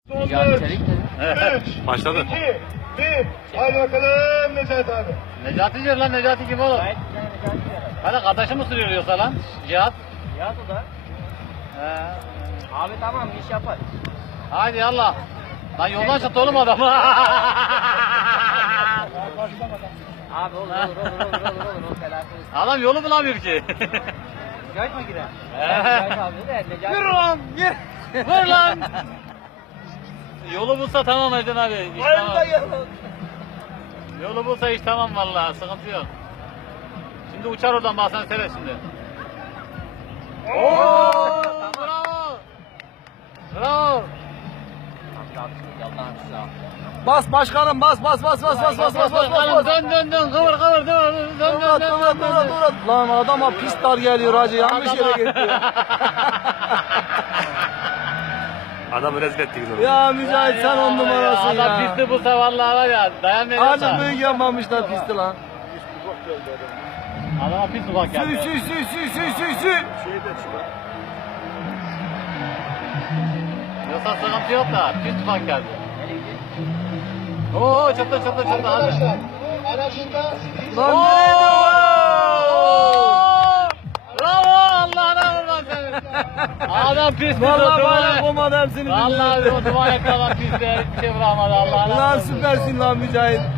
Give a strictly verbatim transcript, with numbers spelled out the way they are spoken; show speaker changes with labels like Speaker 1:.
Speaker 1: Necati Çelik mi?
Speaker 2: Evet.
Speaker 3: Başladı.
Speaker 2: iki, bir. Hadi bakalım Necati abi.
Speaker 1: Necati diyor lan, Necati kim oğlum?
Speaker 4: Gayet güzel Necati diyor.
Speaker 1: Hani kardeşi mi sürüyor yoksa lan? Cihat.
Speaker 4: Nihat o da.
Speaker 1: He.
Speaker 4: Abi tamam iş yapar.
Speaker 1: Haydi yallah. Lan yoldan çıktı oğlum adam.
Speaker 4: Abi olur olur olur olur olur olur olur telafi.
Speaker 1: Adam yolu bulamıyor ki.
Speaker 4: Mücahit mi girer?
Speaker 1: He.
Speaker 4: Mücahit abi de Necati.
Speaker 1: Yürü lan, yürü. Vur lan. Yolu bulsa tamam Ercan abi. İş tamam. Yolu bulsa iş tamam vallahi, sıkıntı yok. Şimdi uçar oradan, bak sen seyret şimdi. Oo! Bravo! Bravo!
Speaker 3: Bas başkanım bas bas bas bas bas bas bas bas bas.
Speaker 1: Dön dön dön, kıvır kıvır dön dön dön dön dön dön.
Speaker 3: Lan adama pist dar geliyor hacı, yanlış yere gitti. Adamı rezil ettik onu. Ya Mücahit sen on numarasın ya.
Speaker 1: Adam pisti bulsa vallahi var ya, dayanmayacak
Speaker 3: Hacı
Speaker 1: da.
Speaker 3: büyük yapmamışlar pisti lan.
Speaker 1: Adama pis bak
Speaker 3: Sü
Speaker 1: geldi.
Speaker 3: sü sü sü sü sü sü.
Speaker 1: Yoksa sıkıntı yok da, pis bak geldi. Oo, çıktı çıktı çıktı hadi.
Speaker 2: Arkadaşlar aracında
Speaker 3: Lan
Speaker 1: Oo!
Speaker 3: nereye
Speaker 1: Bravo, Allah'ına vurma seni. Adam pis pis
Speaker 3: Vallahi
Speaker 1: o
Speaker 3: bana
Speaker 1: duvar.
Speaker 3: komadı hepsini.
Speaker 1: Vallahi o duvar yakalak pis, hiçbir şey vuramadı Allah'ına.
Speaker 3: Lan süpersin lan Mücahit.